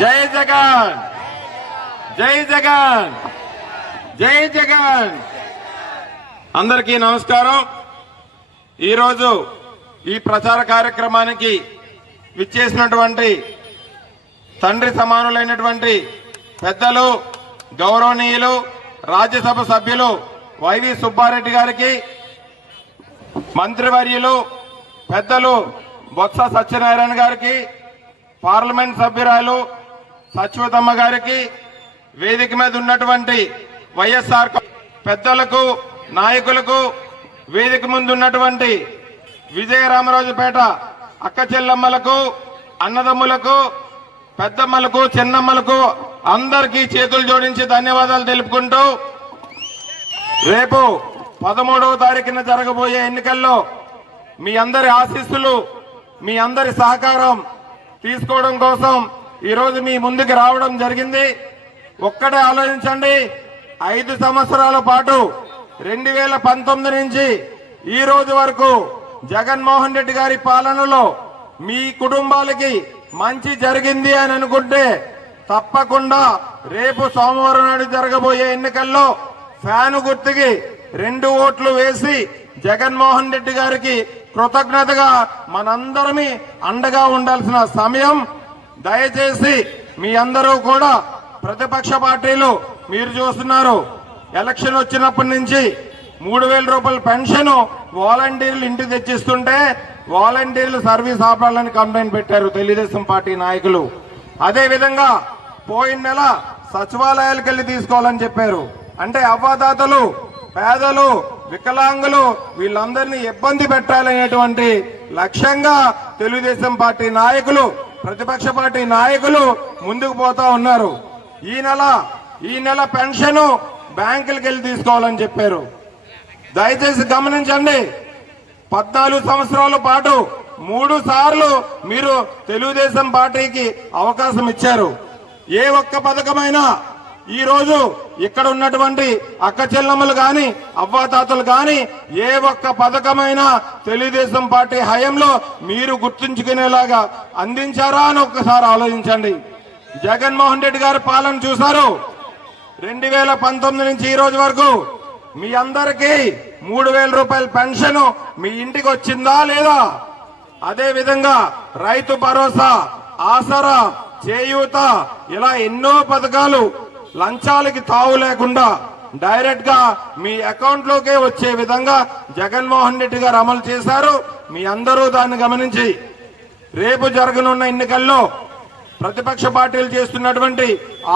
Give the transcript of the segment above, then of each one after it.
జై జగన్, జై జగన్, జై జగన్. అందరికీ నమస్కారం. ఈరోజు ఈ ప్రచార కార్యక్రమానికి విచ్చేసినటువంటి తండ్రి సమానులైనటువంటి పెద్దలు, గౌరవనీయులు, రాజ్యసభ సభ్యులు వైవి సుబ్బారెడ్డి గారికి, మంత్రివర్యులు పెద్దలు బొత్స సత్యనారాయణ గారికి, పార్లమెంట్ సభ్యురాలు సత్యవతమ్మ గారికి, వేదిక మీద ఉన్నటువంటి వైఎస్ఆర్ పెద్దలకు, నాయకులకు, వేదిక ముందు ఉన్నటువంటి విజయరామరాజుపేట అక్క చెల్లమ్మలకు, అన్నదమ్ములకు, పెద్దమ్మలకు, చిన్నమ్మలకు అందరికీ చేతులు జోడించి ధన్యవాదాలు తెలుపుకుంటూ, రేపు 13వ తారీఖున జరగబోయే ఎన్నికల్లో మీ అందరి ఆశీస్సులు, మీ అందరి సహకారం తీసుకోవడం కోసం ఈరోజు మీ ముందుకు రావడం జరిగింది. ఒక్కటే ఆలోచించండి, 5 సంవత్సరాల పాటు 2019 నుంచి ఈ రోజు వరకు జగన్మోహన్ రెడ్డి గారి పాలనలో మీ కుటుంబాలకి మంచి జరిగింది అని అనుకుంటే తప్పకుండా రేపు సోమవారం నాడు జరగబోయే ఎన్నికల్లో ఫ్యాను గుర్తుకి 2 ఓట్లు వేసి జగన్మోహన్ రెడ్డి గారికి కృతజ్ఞతగా మనందరమీ అండగా ఉండాల్సిన సమయం. దయచేసి మీ అందరూ కూడా, ప్రతిపక్ష పార్టీలు మీరు చూస్తున్నారు, ఎలక్షన్ వచ్చినప్పటి నుంచి 3000 రూపాయల పెన్షన్ వాలంటీర్లు ఇంటికి తెచ్చిస్తుంటే వాలంటీర్లు సర్వీస్ ఆపాలని కంప్లైంట్ పెట్టారు తెలుగుదేశం పార్టీ నాయకులు. అదేవిధంగా పోయిన నెల సచివాలయాలకు వెళ్లి తీసుకోవాలని చెప్పారు. అంటే అవ్వాతాతలు, పేదలు, వికలాంగులు వీళ్ళందరినీ ఇబ్బంది పెట్టాలనేటువంటి లక్ష్యంగా తెలుగుదేశం పార్టీ నాయకులు, ప్రతిపక్ష పార్టీ నాయకులు ముందుకు పోతా ఉన్నారు. ఈ నెల పెన్షన్ బ్యాంకులకు వెళ్లి తీసుకోవాలని చెప్పారు. దయచేసి గమనించండి, 14 సంవత్సరాల పాటు 3 సార్లు మీరు తెలుగుదేశం పార్టీకి అవకాశం ఇచ్చారు. ఏ ఒక్క పథకమైనా ఈ రోజు ఇక్కడ ఉన్నటువంటి అక్క చెల్లమ్మలు గాని, అవ్వాతాతలు గాని ఏ ఒక్క పథకమైనా తెలుగుదేశం పార్టీ హయాంలో మీరు గుర్తుంచుకునేలాగా అందించారా అని ఒక్కసారి ఆలోచించండి. జగన్మోహన్ రెడ్డి గారి పాలన చూశారు. 2019 నుంచి ఈ రోజు వరకు మీ అందరికీ 3000 రూపాయల పెన్షన్ మీ ఇంటికి వచ్చిందా లేదా? అదే విధంగా రైతు భరోసా, ఆసరా, చేయూత ఇలా ఎన్నో పథకాలు లంచాలకి తావు లేకుండా డైరెక్ట్ గా మీ అకౌంట్ లోకే వచ్చే విధంగా జగన్మోహన్ రెడ్డి గారు అమలు చేశారు. మీ అందరూ దాన్ని గమనించి రేపు జరగనున్న ఎన్నికల్లో ప్రతిపక్ష పార్టీలు చేస్తున్నటువంటి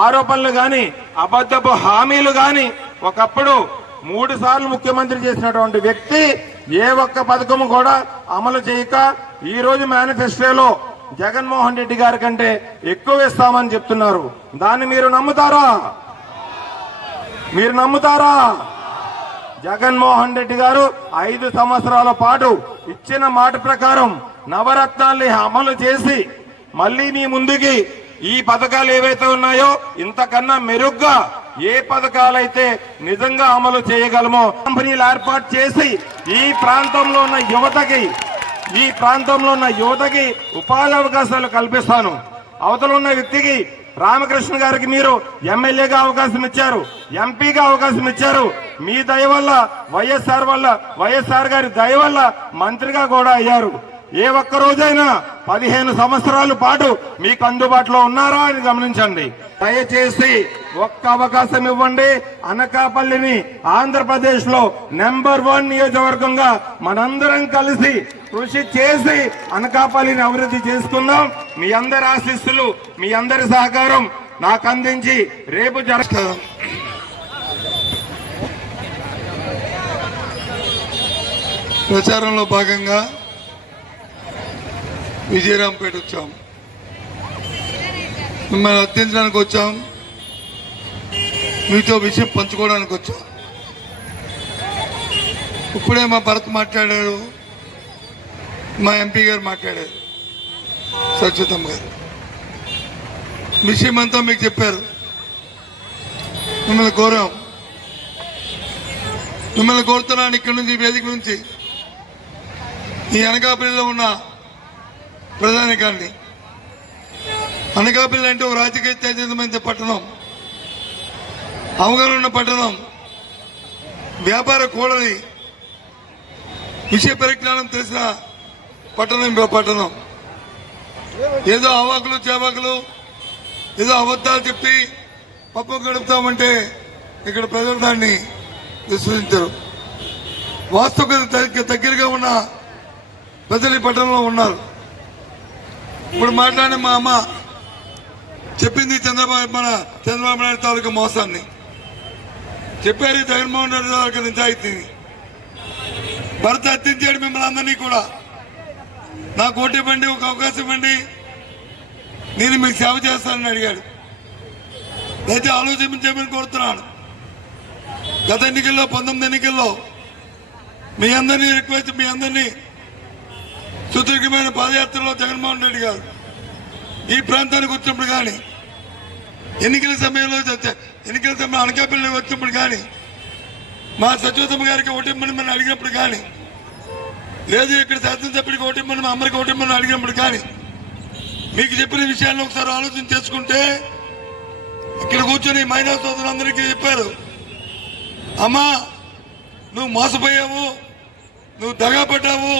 ఆరోపణలు గాని, అబద్ధపు హామీలు గాని, ఒకప్పుడు 3 సార్లు ముఖ్యమంత్రి చేసినటువంటి వ్యక్తి ఏ ఒక్క పథకము కూడా అమలు చేయక ఈ రోజు మేనిఫెస్టోలో జగన్మోహన్ రెడ్డి గారి కంటే ఎక్కువ ఇస్తామని చెప్తున్నారు. దాన్ని మీరు నమ్ముతారా? మీరు నమ్ముతారా? జగన్మోహన్ రెడ్డి గారు 5 సంవత్సరాల పాటు ఇచ్చిన మాట ప్రకారం నవరత్నాల్ని అమలు చేసి మళ్లీ మీ ముందుకి ఈ పథకాలు ఏవైతే ఉన్నాయో ఇంతకన్నా మెరుగ్గా ఏ పథకాలైతే నిజంగా అమలు చేయగలమో కంపెనీలు ఏర్పాటు చేసి ఈ ప్రాంతంలో ఉన్న యువతకి ఉపాధి అవకాశాలు కల్పిస్తాను. అవతల ఉన్న వ్యక్తికి రామకృష్ణ గారికి మీరు ఎమ్మెల్యేగా అవకాశం ఇచ్చారు, ఎంపీగా అవకాశం ఇచ్చారు. మీ దయ వల్ల, వైఎస్ఆర్ గారి దయ వల్ల మంత్రిగా కూడా అయ్యారు. ఏ ఒక్క రోజైనా 15 సంవత్సరాల పాటు మీకు అందుబాటులో ఉన్నారా అని గమనించండి. దయచేసి ఒక్క అవకాశం ఇవ్వండి. అనకాపల్లిని ఆంధ్రప్రదేశ్ లో నెంబర్ 1 నియోజకవర్గంగా మనందరం కలిసి కృషి చేసి అనకాపల్లిని అభివృద్ధి చేసుకుందాం. మీ అందరి ఆశీస్సులు, మీ అందరి సహకారం నాకు అందించి రేపు ప్రచారంలో భాగంగా విజయరాంపేట వచ్చాం. మిమ్మల్ని అర్థించడానికి వచ్చాం, మీతో విషయం పంచుకోవడానికి వచ్చాం. ఇప్పుడే మా భరత్ మాట్లాడారు, మా ఎంపీ గారు మాట్లాడారు, సత్యతమ్మ గారు విషయం అంతా మీకు చెప్పారు. మిమ్మల్ని కోరాం, మిమ్మల్ని కోరుతున్నాను ఇక్కడి నుంచి, వేదిక నుంచి ఈ అనకాపల్లిలో ఉన్న ప్రధానికాన్ని అనకాపల్లి అంటే ఒక రాజకీయ చైతన్యమైన పట్టణం, అవగాహన ఉన్న పట్టణం, వ్యాపార కూడలి, విషయ పరిజ్ఞానం తెలిసిన పట్టణం. ఏదో అవాకులు చేవాకులు, ఏదో అబద్ధాలు చెప్పి పప్పు గడుపుతామంటే ఇక్కడ ప్రజలు దాన్ని విశ్వసించరు. వాస్తవికత దగ్గరగా ఉన్న ప్రజలు ఈ పట్టణంలో ఉన్నారు. ఇప్పుడు మాట్లాడిన మా అమ్మ చెప్పింది చంద్రబాబు నాయుడు తాలూకా మోసాన్ని చెప్పారు, జగన్మోహన్ రెడ్డి తాలూకా నిజాయితీని. భర్త హత్యించాడు మిమ్మల్ని అందరినీ కూడా. నాకు ఓటు ఇవ్వండి, ఒక అవకాశం ఇవ్వండి, నేను మీకు సేవ చేస్తానని అడిగాడు. అయితే ఆలోచించమని కోరుతున్నాను. గత ఎన్నికల్లో 19 ఎన్నికల్లో మీ అందరినీ రిక్వెస్ట్, మీ అందరినీ సుదీర్ఘమైన పాదయాత్రలో జగన్మోహన్ రెడ్డి గారు ఈ ప్రాంతానికి వచ్చినప్పుడు కానీ, ఎన్నికల సమయంలో అనకాపల్లి వచ్చినప్పుడు కానీ, మా సచివతమ్మ గారికి ఓటిమ్మని మనం అడిగినప్పుడు కానీ, లేదు ఇక్కడ శాసనసభ్యుడికి ఓటిమ్మని మా అమ్మకి ఓటిమ్మని అడిగినప్పుడు కానీ, మీకు చెప్పిన విషయాల్లో ఒకసారి ఆలోచన చేసుకుంటే, ఇక్కడ కూర్చొని మహిళా సోదరులందరికీ చెప్పారు, అమ్మా నువ్వు మోసపోయావు, నువ్వు దగా పడ్డావు,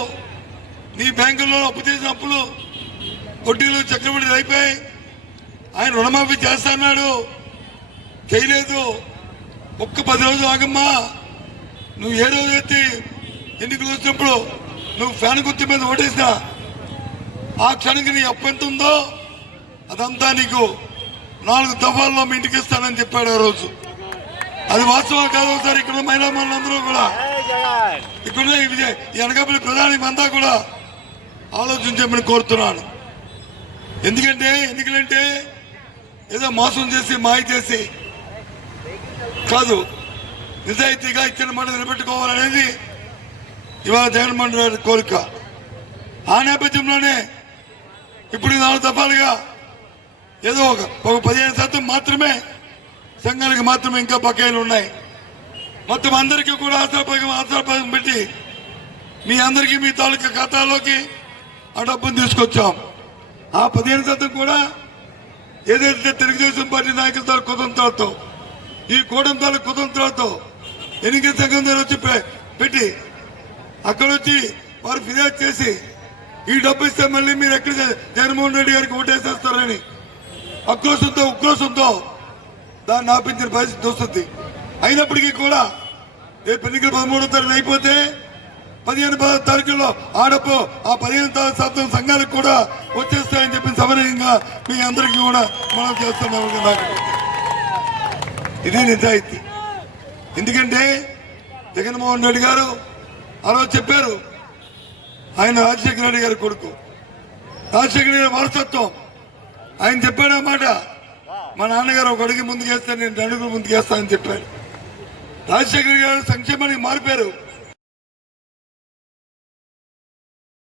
నీ బ్యాంకుల్లో అప్పు చేసిన అప్పులు వడ్డీలు చక్రవడ్డీ అయిపోయి ఆయన రుణమాఫీ చేస్తాన్నాడు, చేయలేదు. ఒక్క 10 రోజులు ఆగమ్మా, నువ్వు ఏ రోజు ఎత్తి ఎన్నికలు వచ్చినప్పుడు నువ్వు ఫ్యాన్ గుర్తు మీద ఓటేసినా ఆ క్షణంకి నీ అప్పు ఎంత ఉందో అదంతా నీకు 4 దఫాల్లో మీ ఇంటికి ఇస్తానని చెప్పాడు ఆ రోజు. అది వాస్తవం కాదు. ఒకసారి ఇక్కడ మహిళా మనందరూ కూడా, ఇక్కడ ఈ అనకాపల్లి ప్రధాని అంతా కూడా ఆలోచించమని కోరుతున్నాను. ఎందుకంటే ఎన్నికలంటే ఏదో మోసం చేసి మాయ చేసి కాదు, నిజాయితీగా ఇచ్చిన మాట నిలబెట్టుకోవాలనేది ఇవాళ జగన్మోహన్ రెడ్డి కోరిక. ఆ నేపథ్యంలోనే ఇప్పుడు 4 దఫాలుగా ఏదో ఒక 15% మాత్రమే సంఘానికి మాత్రమే ఇంకా బకాయిలు ఉన్నాయి. మొత్తం అందరికీ కూడా ఆసరాపదం పెట్టి మీ అందరికీ మీ తాలూకా ఖాతాలోకి ఆ డబ్బును తీసుకొచ్చాం. ఆ 15% కూడా ఏదైతే తెలుగుదేశం పార్టీ నాయకుల తాలూకు కుతంత్రాలతో, ఈ కూటమి తాలూకు కుతంత్రాలతో ఎన్నికల సంఘం దగ్గర వచ్చి పెట్టి అక్కడ వచ్చి వారు ఫిర్యాదు చేసి ఈ డబ్బు ఇస్తే మళ్ళీ మీరు ఎక్కడ జగన్మోహన్ రెడ్డి గారికి ఓటేసేస్తారని ఉక్రోషంతో దాన్ని ఆపించిన పరిస్థితి వస్తుంది. అయినప్పటికీ కూడా రేపు ఎన్నికలు 13వ తారీఖు అయిపోతే 15 తారీఖుల్లో ఆ డబ్బు ఆ 15% సంఘాలకు కూడా వచ్చేస్తాయని చెప్పి సమన్వయంగా మీ అందరికీ కూడా మనం చేస్తున్నాం. ఇది నిజాయితీ. ఎందుకంటే జగన్మోహన్ రెడ్డి గారు ఆ రోజు చెప్పారు, ఆయన రాజశేఖర రెడ్డి గారి కొడుకు, రాజశేఖర రెడ్డి వారసత్వం. ఆయన చెప్పాడు అన్నమాట, మా నాన్నగారు ఒక అడుగు ముందుకేస్తాను, నేను 2 అడుగులు ముందుకేస్తానని చెప్పాడు. రాజశేఖర రెడ్డి గారు సంక్షేమానికి మారిపోయారు.